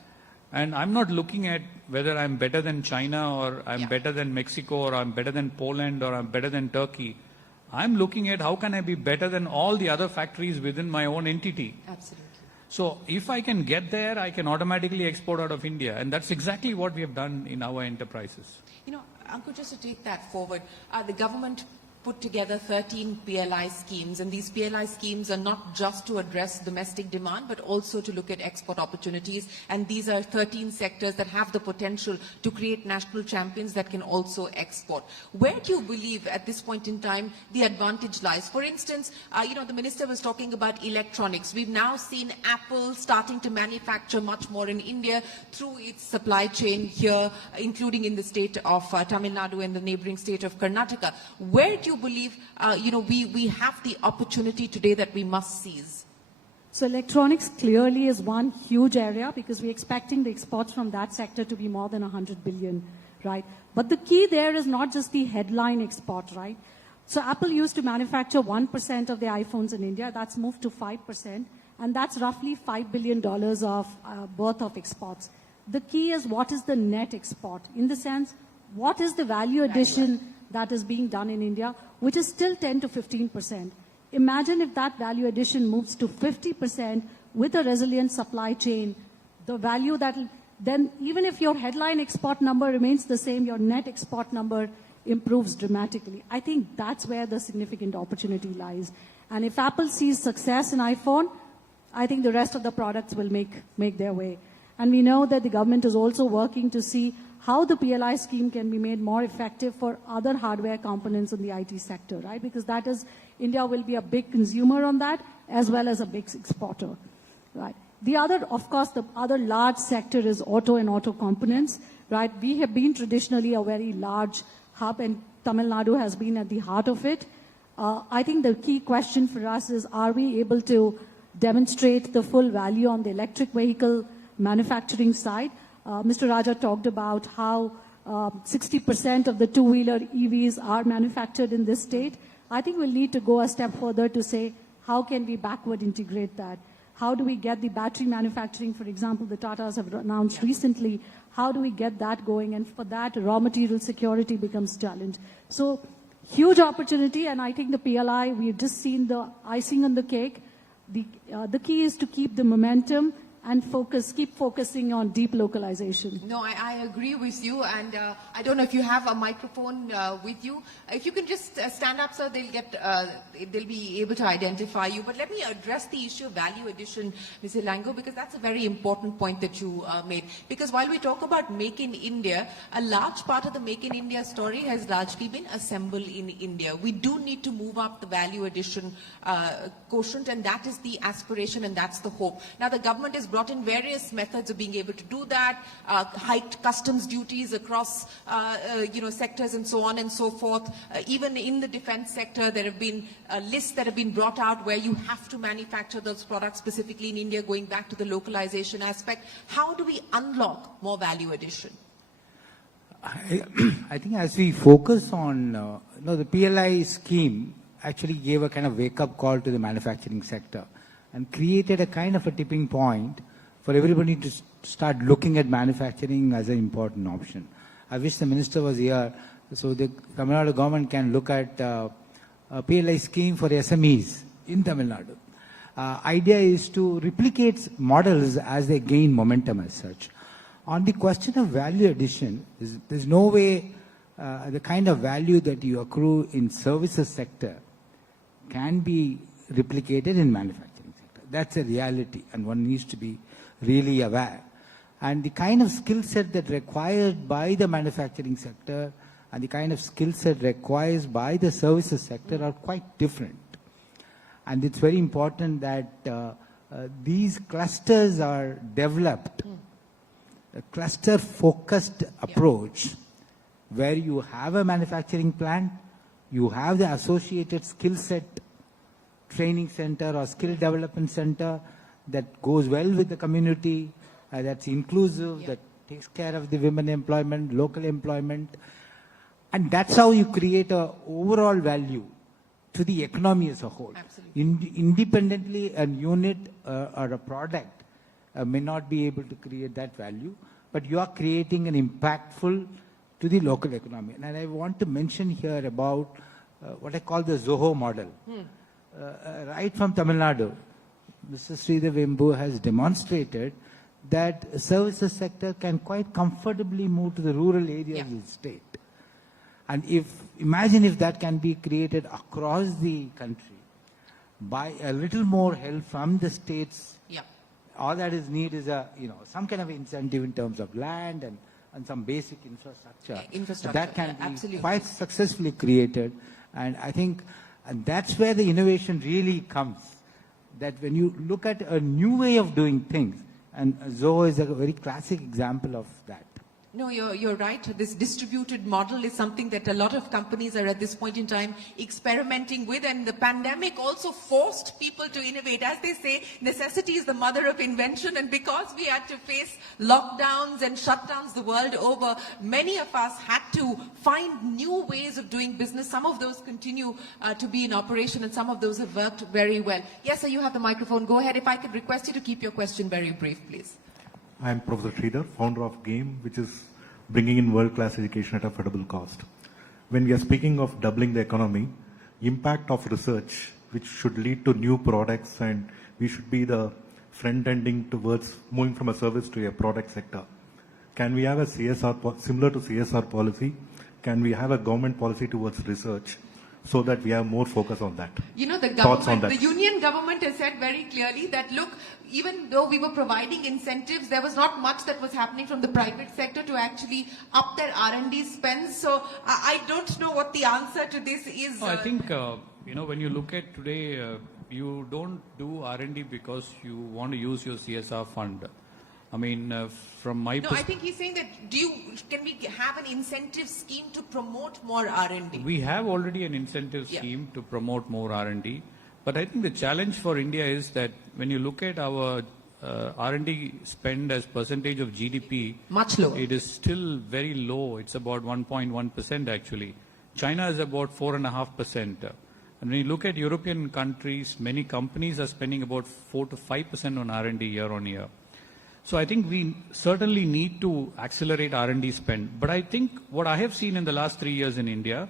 And I'm not looking at whether I'm better than China or I'm better than Mexico or I'm better than Poland or I'm better than Turkey. I'm looking at how can I be better than all the other factories within my own entity. Absolutely. So if I can get there, I can automatically export out of India. And that's exactly what we have done in our enterprises. Ankur, just to take that forward, the government put together 13 PLI schemes, and these PLI schemes are not just to address domestic demand, but also to look at export opportunities. And these are 13 sectors that have the potential to create national champions that can also export. Where do you believe at this point in time the advantage lies? For instance, the minister was talking about electronics. We've now seen Apple starting to manufacture much more in India through its supply chain here, including in the state of Tamil Nadu and the neighboring state of Karnataka. Where do you believe, we have the opportunity today that we must seize? So electronics clearly is one huge area because we're expecting the exports from that sector to be more than 100 billion, right? But the key there is not just the headline export, right? So Apple used to manufacture 1% of the iPhones in India. That's moved to 5%. And that's roughly $5 billion of worth of exports. The key is what is the net export? In the sense, what is the value addition that is being done in India, which is still 10 to 15%. Imagine if that value addition moves to 50% with a resilient supply chain, the value that, then even if your headline export number remains the same, your net export number improves dramatically. I think that's where the significant opportunity lies. And if Apple sees success in iPhone, I think the rest of the products will make their way. And we know that the government is also working to see how the PLI scheme can be made more effective for other hardware components in the IT sector, right? Because that is, India will be a big consumer on that as well as a big exporter, right? The other, of course, the other large sector is auto and auto components, right? We have been traditionally a very large hub and Tamil Nadu has been at the heart of it. I think the key question for us is, are we able to demonstrate the full value on the electric vehicle manufacturing side? Mr. Rajaa talked about how 60% of the two-wheeler EVs are manufactured in this state. I think we'll need to go a step further to say, how can we backward integrate that? How do we get the battery manufacturing, for example, the Tatas have announced recently, how do we get that going? And for that, raw material security becomes a challenge. So huge opportunity, and I think the PLI, we've just seen the icing on the cake. The key is to keep the momentum and keep focusing on deep localization. No, I agree with you, and I don't know if you have a microphone with you. If you can just stand up, so they'll be able to identify you. But let me address the issue of value addition, Mr. Lango, because that's a very important point that you made. Because while we talk about Make in India, a large part of the Make in India story has largely been assembled in India. We do need to move up the value addition quotient, and that is the aspiration and that's the hope. Now, the government is brought in various methods of being able to do that, hiked customs duties across sectors and so on and so forth. Even in the defense sector, there have been lists that have been brought out where you have to manufacture those products specifically in India, going back to the localization aspect. How do we unlock more value addition? I think as we focus on the PLI scheme actually gave a kind of wake-up call to the manufacturing sector and created a kind of a tipping point for everybody to start looking at manufacturing as an important option. I wish the minister was here so the Tamil Nadu government can look at a PLI scheme for SMEs in Tamil Nadu. Idea is to replicate models as they gain momentum as such. On the question of value addition, there's no way the kind of value that you accrue in services sector can be replicated in manufacturing. That's a reality, and one needs to be really aware. And the kind of skill set that required by the manufacturing sector and the kind of skill set required by the services sector are quite different. And it's very important that these clusters are developed, a cluster-focused approach where you have a manufacturing plant, you have the associated skill set training center or skill development center that goes well with the community, that's inclusive, that takes care of the women employment, local employment. And that's how you create an overall value to the economy as a whole. Independently, a unit or a product may not be able to create that value, but you are creating an impactful to the local economy. And I want to mention here about what I call the Zoho model. Right from Tamil Nadu, Mr. Sridhar Vembu has demonstrated that services sector can quite comfortably move to the rural areas of the state. And imagine if that can be created across the country by a little more help from the states. All that is need is some kind of incentive in terms of land and some basic infrastructure. That can be quite successfully created. And I think and that's where the innovation really comes. That when you look at a new way of doing things, and Zoho is a very classic example of that. No, you're right. This distributed model is something that a lot of companies are at this point in time experimenting with, and the pandemic also forced people to innovate. As they say, necessity is the mother of invention, and because we had to face lockdowns and shutdowns the world over, many of us had to find new ways of doing business. Some of those continue to be in operation, and some of those have worked very well. Yes, sir, you have the microphone. Go ahead. If I could request you to keep your question very brief, please. I am Professor Sridhar, founder of GAME, which is bringing in world-class education at affordable cost. When we are speaking of doubling the economy, impact of research, which should lead to new products, and we should be the front-ending towards moving from a service to a product sector. Can we have a CSR, similar to CSR policy, can we have a government policy towards research so that we have more focus on that? You know, the Thoughts on government, that? the union government has said very clearly that, look, even though we were providing incentives, there was not much that was happening from the private sector to actually up their R&D spends. So I don't know what the answer to this is. I think, when you look at today, you don't do R&D because you want to use your CSR fund. I mean, from my No, I think he's saying that, can we have an incentive scheme to promote more R&D? We have already an incentive scheme to promote more R&D. But I think the challenge for India is that when you look at our R&D spend as percentage of GDP, much lower. It is still very low. It's about 1.1% actually. China is about 4.5%. And when you look at European countries, many companies are spending about 4 to 5% on R&D year on year. So I think we certainly need to accelerate R&D spend. But I think what I have seen in the last 3 years in India,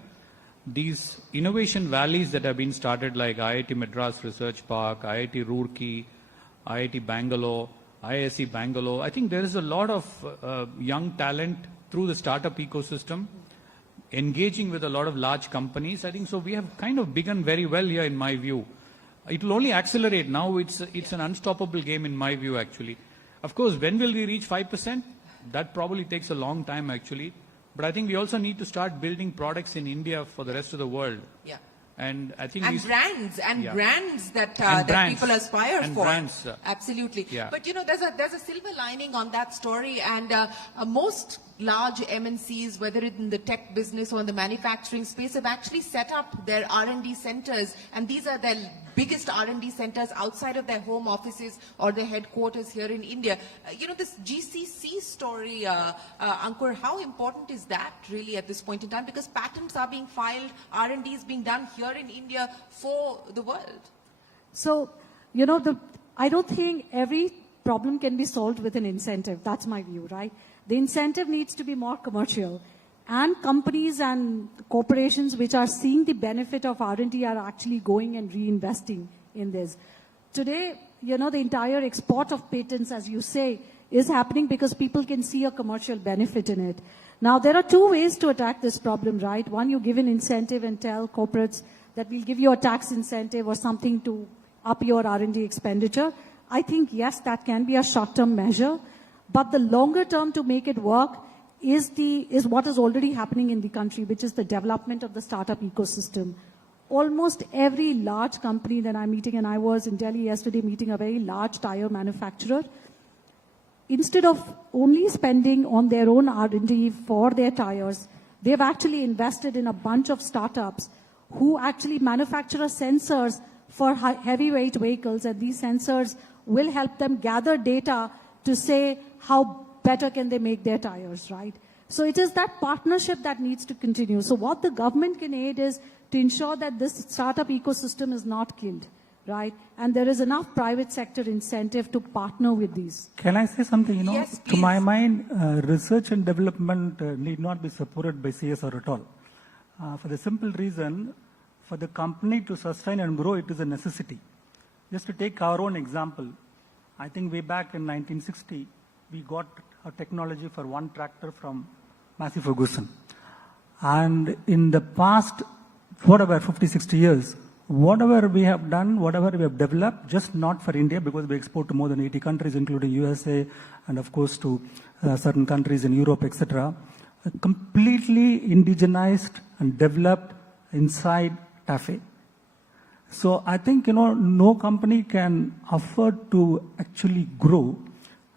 these innovation valleys that have been started like IIT Madras Research Park, IIT Roorkee, IIT Bangalore, IISc Bangalore, I think there is a lot of young talent through the startup ecosystem, engaging with a lot of large companies. I think so we have kind of begun very well here in my view. It will only accelerate. Now it's an unstoppable game in my view actually. Of course, when will we reach 5%? That probably takes a long time actually. But I think we also need to start building products in India for the rest of the world. Yeah. And I think brands that brands, people aspire and for. Brands, absolutely. Yeah. But there's a silver lining on that story, and most large MNCs, whether in the tech business or in the manufacturing space, have actually set up their R&D centers, and these are their biggest R&D centers outside of their home offices or their headquarters here in India. This GCC story, Ankur, how important is that really at this point in time? Because patents are being filed, R&D is being done here in India for the world. So, I don't think every problem can be solved with an incentive. That's my view, right? The incentive needs to be more commercial. And companies and corporations which are seeing the benefit of R&D are actually going and reinvesting in this. Today, the entire export of patents, as you say, is happening because people can see a commercial benefit in it. Now, there are two ways to attack this problem, right? One, you give an incentive and tell corporates that we'll give you a tax incentive or something to up your R&D expenditure. I think, yes, that can be a short-term measure. But the longer term to make it work is what is already happening in the country, which is the development of the startup ecosystem. Almost every large company that I'm meeting, and I was in Delhi yesterday meeting a very large tire manufacturer, instead of only spending on their own R&D for their tires, they've actually invested in a bunch of startups who actually manufacture sensors for heavyweight vehicles, and these sensors will help them gather data to say how better can they make their tires, right? So it is that partnership that needs to continue. So what the government can aid is to ensure that this startup ecosystem is not killed, right? And there is enough private sector incentive to partner with these. Can I say something? Yes, to my mind, research and development need not be supported by CSR at all. For the simple reason, for the company to sustain and grow, it is a necessity. Just to take our own example, I think way back in 1960, we got a technology for one tractor from Massey Ferguson. And in the past, 50, 60 years, whatever we have done, whatever we have developed, just not for India, because we export to more than 80 countries, including USA, and of course to certain countries in Europe, etc., completely indigenized and developed inside TAFE. So I think, no company can afford to actually grow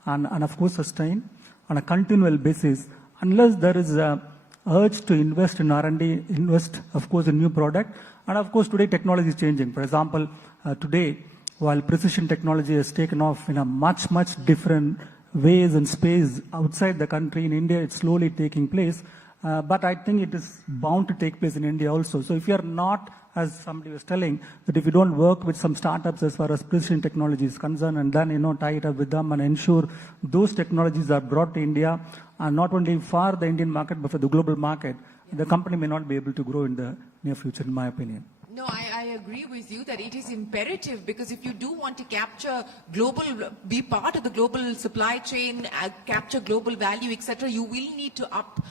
and of course sustain on a continual basis unless there is a urge to invest in R&D, invest, of course, in new product, and of course, today technology is changing. For example, today, while precision technology has taken off in a much, much different ways and space outside the country, in India, it's slowly taking place. But I think it is bound to take place in India also. So if you are not, as somebody was telling, that if you don't work with some startups as far as precision technology is concerned, and then, tie it up with them and ensure those technologies are brought to India, and not only for the Indian market, but for the global market, the company may not be able to grow in the near future, in my opinion. No, I agree with you that it is imperative, because if you do want to capture global, be part of the global supply chain, capture global value, etc., you will need to up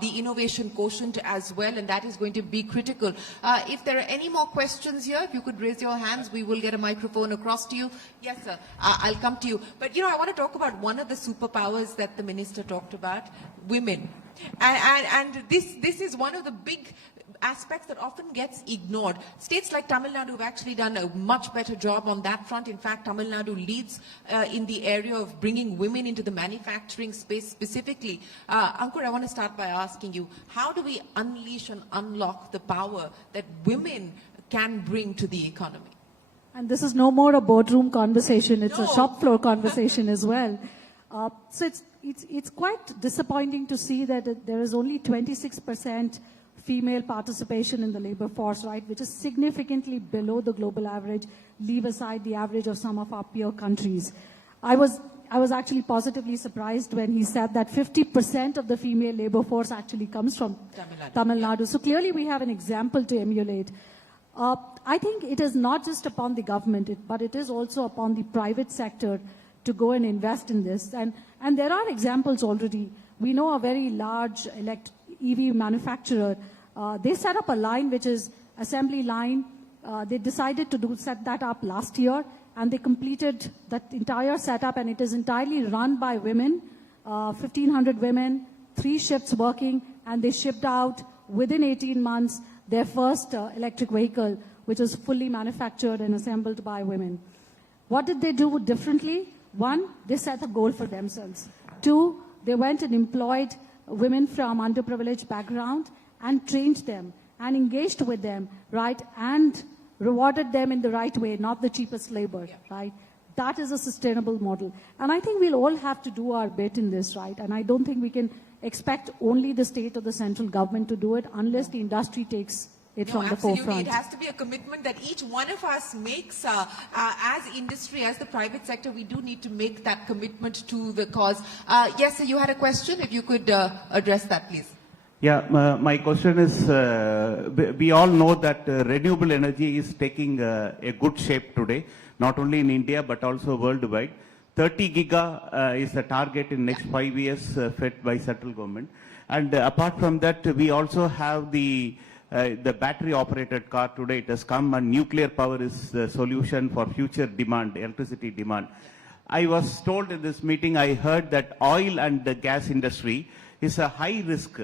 the innovation quotient as well, and that is going to be critical. If there are any more questions here, if you could raise your hands, we will get a microphone across to you. Yes, sir. I'll come to you. But, I want to talk about one of the superpowers that the minister talked about, women. And this is one of the big aspects that often gets ignored. States like Tamil Nadu have actually done a much better job on that front. In fact, Tamil Nadu leads in the area of bringing women into the manufacturing space specifically. Ankur, I want to start by asking you, how do we unleash and unlock the power that women can bring to the economy? And this is no more a boardroom conversation, it's a shop floor conversation as well. So it's quite disappointing to see that there is only 26% female participation in the labor force, right, which is significantly below the global average, leave aside the average of some of our peer countries. I was actually positively surprised when he said that 50% of the female labor force actually comes from Tamil Nadu. So clearly we have an example to emulate. I think it is not just upon the government, but it is also upon the private sector to go and invest in this. And there are examples already. We know a very large EV manufacturer. They set up a line which is assembly line. They decided to set that up last year, and they completed that entire setup, and it is entirely run by women, 1,500 women, 3 shifts working, and they shipped out within 18 months their first electric vehicle, which is fully manufactured and assembled by women. What did they do differently? 1, they set a goal for themselves. 2, they went and employed women from underprivileged background and trained them and engaged with them, right, and rewarded them in the right way, not the cheapest labor, right? That is a sustainable model. And I think we'll all have to do our bit in this, right? And I don't think we can expect only the state or the central government to do it unless the industry takes it from the forefront. It has to be a commitment that each one of us makes as industry, as the private sector. We do need to make that commitment to the cause. Yes, sir, you had a question. If you could address that, please. Yeah, my question is, we all know that renewable energy is taking a good shape today, not only in India, but also worldwide. 30 giga is the target in next 5 years set by central government. And apart from that, we also have the battery operated car today. It has come, and nuclear power is the solution for future demand, electricity demand. I was told in this meeting, I heard that oil and the gas industry is a high risk.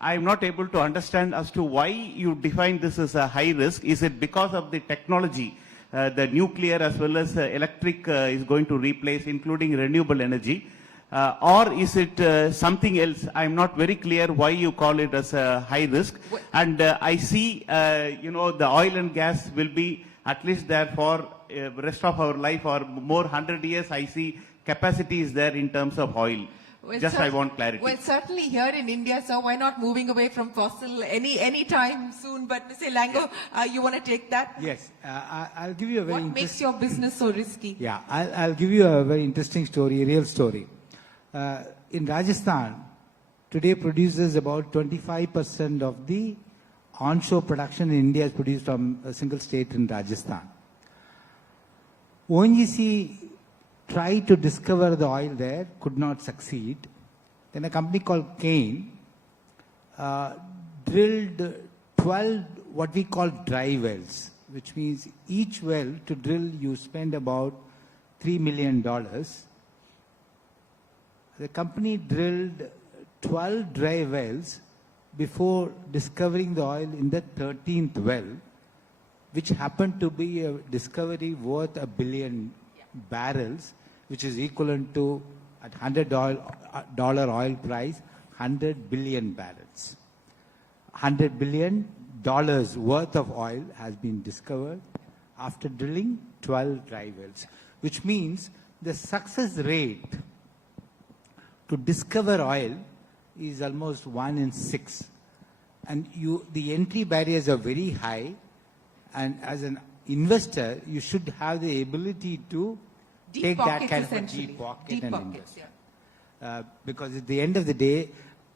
I am not able to understand as to why you define this as a high risk. Is it because of the technology, the nuclear as well as electric is going to replace, including renewable energy? Or is it something else? I am not very clear why you call it as a high risk. And I see, the oil and gas will be at least there for rest of our life or more 100 years. I see capacity is there in terms of oil. Well, Just I want clarity. Well, certainly here in India, so we're not moving away from fossil any time soon. But Mr. Lango, you want to take that? Yes, I'll give you a very What makes your business so risky? Yeah, I'll give you a very interesting story, a real story. In Rajasthan, today produces about 25% of the onshore production in India is produced from a single state in Rajasthan. ONGC tried to discover the oil there, could not succeed. Then a company called Keynote drilled 12 what we call dry wells, which means each well to drill you spend about $3 million. The company drilled 12 dry wells before discovering the oil in the 13th well, which happened to be a discovery worth $1 billion barrels, which is equivalent to at $100 oil price, 100 billion barrels. $100 billion worth of oil has been discovered after drilling 12 dry wells, which means the success rate to discover oil is almost 1 in 6. And the entry barriers are very high, and as an investor, you should have the ability to take that kind of a deep pocket and invest. Yeah. Because at the end of the day,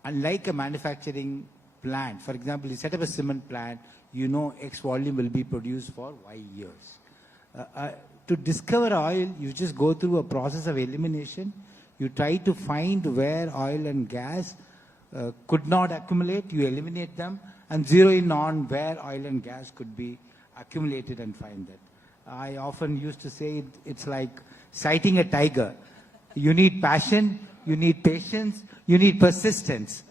unlike a manufacturing plant, for example, you set up a cement plant, you know X volume will be produced for Y years. To discover oil, you just go through a process of elimination. You try to find where oil and gas could not accumulate, you eliminate them, and zero in on where oil and gas could be accumulated and find that. I often used to say it's like sighting a tiger. You need passion, you need patience, you need persistence.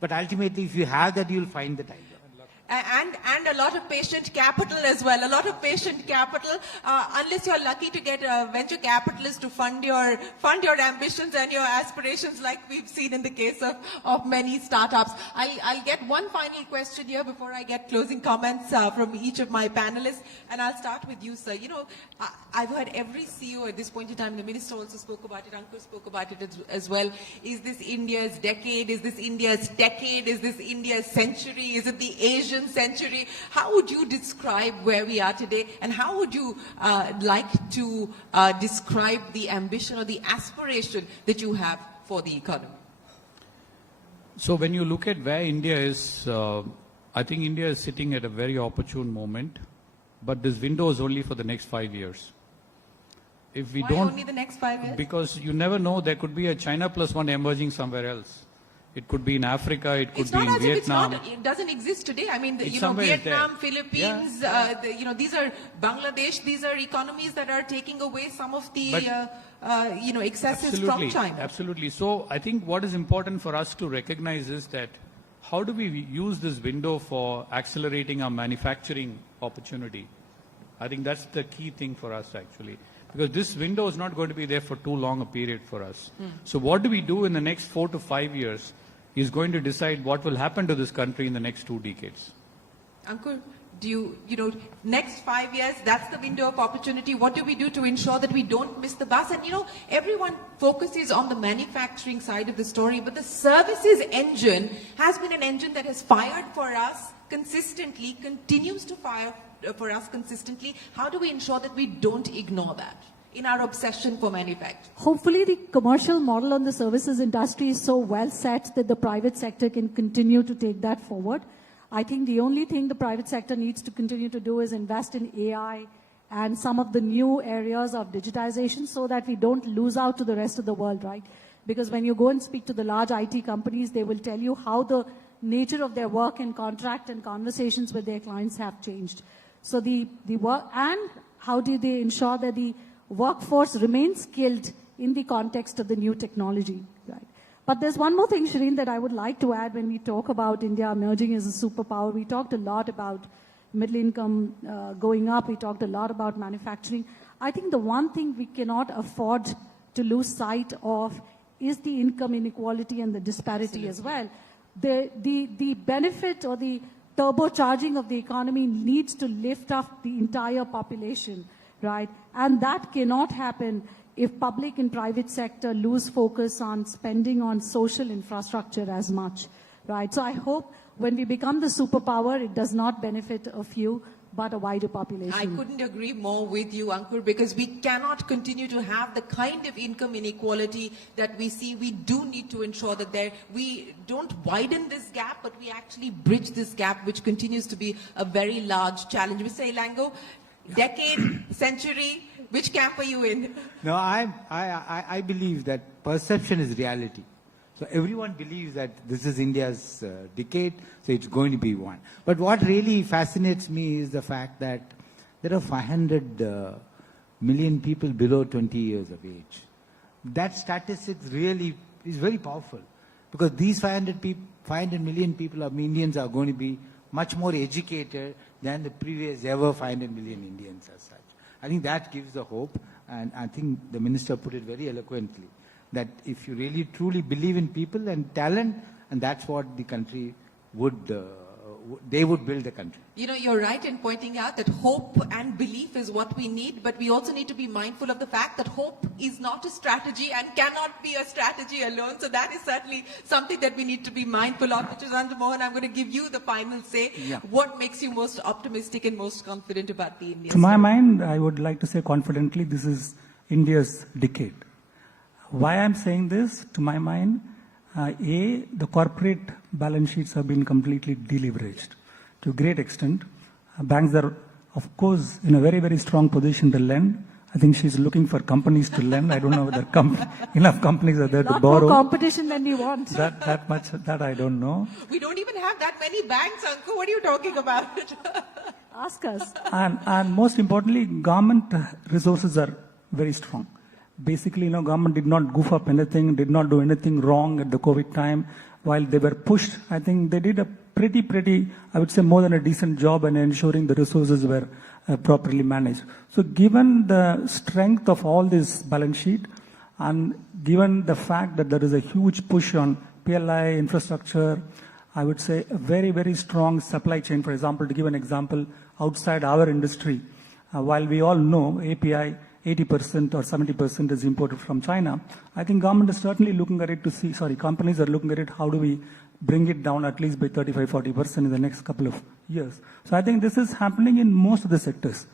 But ultimately, if you have that, you'll find the tiger. And a lot of patient capital as well. A lot of patient capital, unless you're lucky to get a venture capitalist to fund your ambitions and your aspirations, like we've seen in the case of many startups. I'll get one final question here before I get closing comments from each of my panelists, and I'll start with you, sir. You know, I've heard every CEO at this point in time, the minister also spoke about it, Ankur spoke about it as well. Is this India's decade? Is this India's decade? Is this India's century? Is it the Asian century? How would you describe where we are today, and how would you like to describe the ambition or the aspiration that you have for the economy? So when you look at where India is, I think India is sitting at a very opportune moment, but this window is only for the next 5 years. If we Why don't, only the next 5 years? because you never know, there could be a China +1 emerging somewhere else. It could be in Africa, it could It's be not in as Vietnam. if it doesn't exist today. I mean, It's you know, somewhere Vietnam, there. Philippines, these are Bangladesh. These are economies that are taking away some of the, excesses from China. Absolutely. So I think what is important for us to recognize is that how do we use this window for accelerating our manufacturing opportunity? I think that's the key thing for us actually. Because this window is not going to be there for too long a period for us. So what do we do in the next 4 to 5 years is going to decide what will happen to this country in the next 2 decades. Ankur, do next 5 years, that's the window of opportunity. What do we do to ensure that we don't miss the bus? And everyone focuses on the manufacturing side of the story, but the services engine has been an engine that has fired for us consistently, continues to fire for us consistently. How do we ensure that we don't ignore that in our obsession for manufacturing? Hopefully the commercial model on the services industry is so well set that the private sector can continue to take that forward. I think the only thing the private sector needs to continue to do is invest in AI and some of the new areas of digitization so that we don't lose out to the rest of the world, right? Because when you go and speak to the large IT companies, they will tell you how the nature of their work and contract and conversations with their clients have changed. So the work, and how do they ensure that the workforce remains skilled in the context of the new technology, right? But there's one more thing, Shireen, that I would like to add when we talk about India emerging as a superpower. We talked a lot about middle income going up. We talked a lot about manufacturing. I think the one thing we cannot afford to lose sight of is the income inequality and the disparity as well. The benefit or the turbocharging of the economy needs to lift up the entire population, right? And that cannot happen if public and private sector lose focus on spending on social infrastructure as much, right? So I hope when we become the superpower, it does not benefit a few, but a wider population. I couldn't agree more with you, Ankur, because we cannot continue to have the kind of income inequality that we see. We do need to ensure that we don't widen this gap, but we actually bridge this gap, which continues to be a very large challenge. Mr. Ilango, decade, century, which camp are you in? No, I believe that perception is reality. So everyone believes that this is India's decade, so it's going to be one. But what really fascinates me is the fact that there are 500 million people below 20 years of age. That statistic really is very powerful because these 500 million people of Indians are going to be much more educated than the previous ever 500 million Indians as such. I think that gives the hope, and I think the minister put it very eloquently, that if you really truly believe in people and talent, and that's what the country would, they would build the country. You know, you're right in pointing out that hope and belief is what we need, but we also need to be mindful of the fact that hope is not a strategy and cannot be a strategy alone. So that is certainly something that we need to be mindful of. Mr. Mohan, I'm going to give you the final say. Yeah. What makes you most optimistic and most confident about the Indian To my story? mind, I would like to say confidently, this is India's decade. Why I'm saying this, to my mind, the corporate balance sheets have been completely deleveraged to a great extent. Banks are, of course, in a very, very strong position to lend. I think she's looking for companies to lend. I don't know whether enough companies are there to Lot borrow. more competition than you want. That much, that I don't know. We don't even have that many banks, Anku. What are you talking about? Ask us. And most importantly, government resources are very strong. Basically, government did not goof up anything, did not do anything wrong at the COVID time. While they were pushed, I think they did a pretty, I would say more than a decent job in ensuring the resources were properly managed. So given the strength of all this balance sheet, and given the fact that there is a huge push on PLI, infrastructure, I would say a very, very strong supply chain. For example, to give an example, outside our industry, while we all know API, 80% or 70% is imported from China. I think government is certainly looking at it to see, companies are looking at it, how do we bring it down at least by 35-40% in the next couple of years. So I think this is happening in most of the sectors.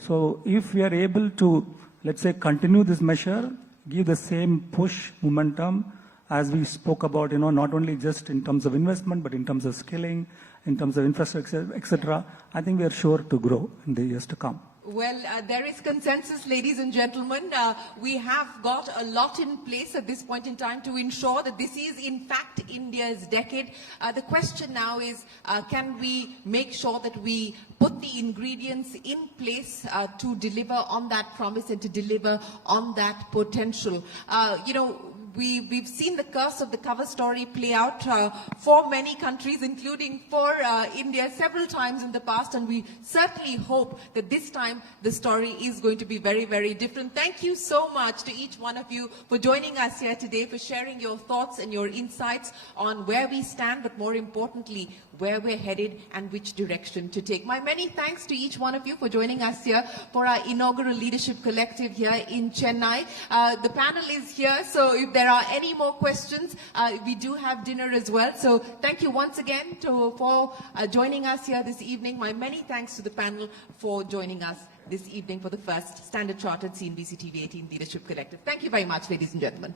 So if we are able to, let's say, continue this measure, give the same push momentum as we spoke about, not only just in terms of investment, but in terms of skilling, in terms of infrastructure, etc., I think we are sure to grow in the years to come. Well, there is consensus, ladies and gentlemen. We have got a lot in place at this point in time to ensure that this is, in fact, India's decade. The question now is, can we make sure that we put the ingredients in place to deliver on that promise and to deliver on that potential? We've seen the curse of the cover story play out for many countries, including for India several times in the past, and we certainly hope that this time the story is going to be very, very different. Thank you so much to each one of you for joining us here today, for sharing your thoughts and your insights on where we stand, but more importantly, where we're headed and which direction to take. My many thanks to each one of you for joining us here for our inaugural Leadership Collective here in Chennai. The panel is here, so if there are any more questions, we do have dinner as well. So thank you once again for joining us here this evening. My many thanks to the panel for joining us this evening for the first Standard Chartered CNBC-TV18 Leadership Collective. Thank you very much, ladies and gentlemen.